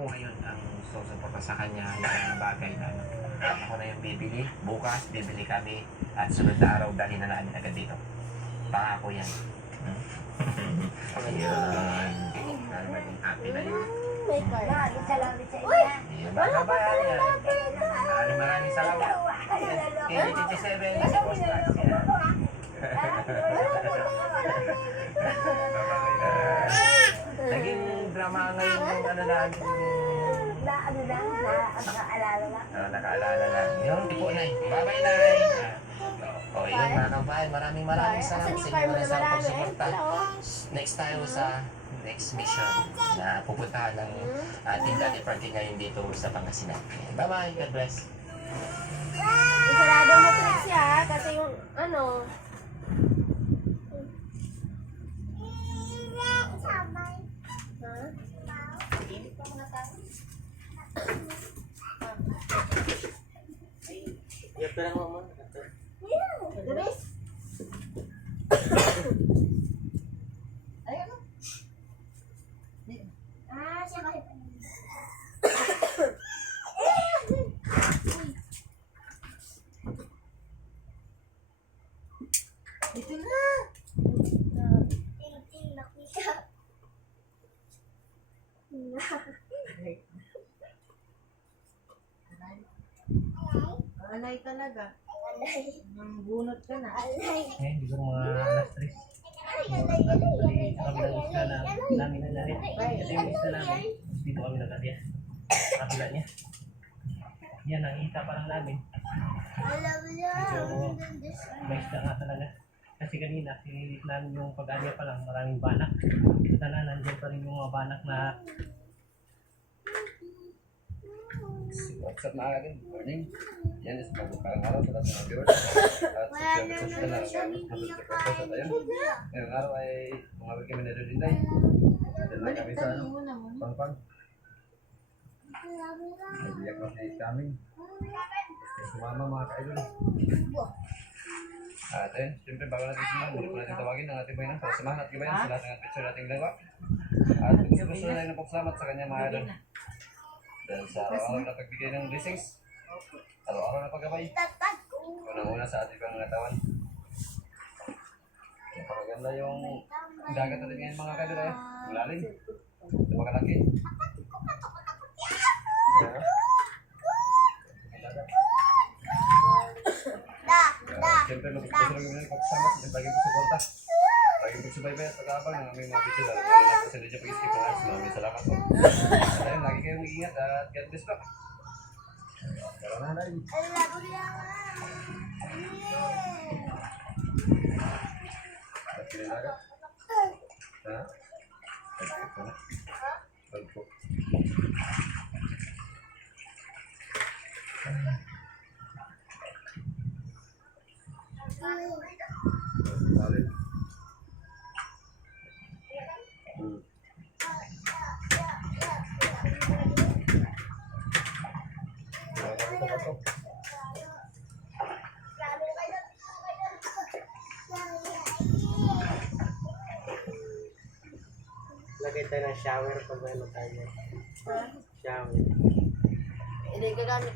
Ako ngayon ang susuporta sa kanya yung bagay na ako na yung bibili. Bukas, bibili kami. At sunod na araw, dali na namin agad dito. Baka ako yan. Ayun. Lalo maging happy na yun. May card. Salamat sa Uy! inyo. Baka ba yan? Maraming salamat. Kay 87 sa Postcard. Naging drama ngayon yung ano natin. Nakaalala na. Nakaalala na. Yung tipo na eh. Bye-bye, Nay. O, yun mga kampay. Maraming salamat sa inyo na sa pagsuporta. Next tayo sa next mission na pupuntahan ng ating Daddy Party ngayon dito sa Pangasinan. Bye-bye. God bless. Isarado mo tricks siya kasi yung ano. Ya, pero mama. Guys. Ayun. Siya kasi. Dito na. Ting nakita. Alay talaga. Alay. Nang bunot ka na. Alay. Eh, di ko mga alas 3. Alay. Actually, sa kabilang isla na namin na narin. Kasi yung isla namin, dito kami nagkatiya. Sa kabila niya. Yan, nakita pa lang namin. Alam niya. May isla nga talaga. Kasi kanina, sinilit namin yung pag-anya pa lang, maraming banak. Sana nandiyan pa rin yung mga banak na What's up mga kagin? Morning. Yan, is pagbukarang araw sa lahat ng viewers. At Wala sa naman social na siya hindi sa tayo. Ngayong araw ay mga kami na doon day. Dala kami sa ano, Pangpang. Nabiyak na sa kami. Sumama mga kaidol. At ayun, siyempre bago natin sumama, muli po natin tawagin ang ating bayan para samahan at gabayan sa lahat ng picture nating gawa. At gusto na rin salamat sa kanya mga idol. Dahil sa araw-araw na pagbigay ng blessings, araw-araw na paggabay, unang-una sa ating pangangatawan. Napakaganda yung dagat natin ngayon mga kadol eh. Malalim. Napakalaki. Siyempre, lubos lang yung pagsama sa ating bagay pagsuporta. Bagay pagsubaybay at pag-aabang ng aming mga video lalo. Lalo na sa medyo pag-skip ng ads. Maraming salamat po. At ayun, lagi kayong mag-ingat at God bless po. Tara na, Nay. At pinalagat. Ha? Ito na. Pagpo. Solid. lagay tayo ng shower pag may tayo. Shower. Hindi ka gamit.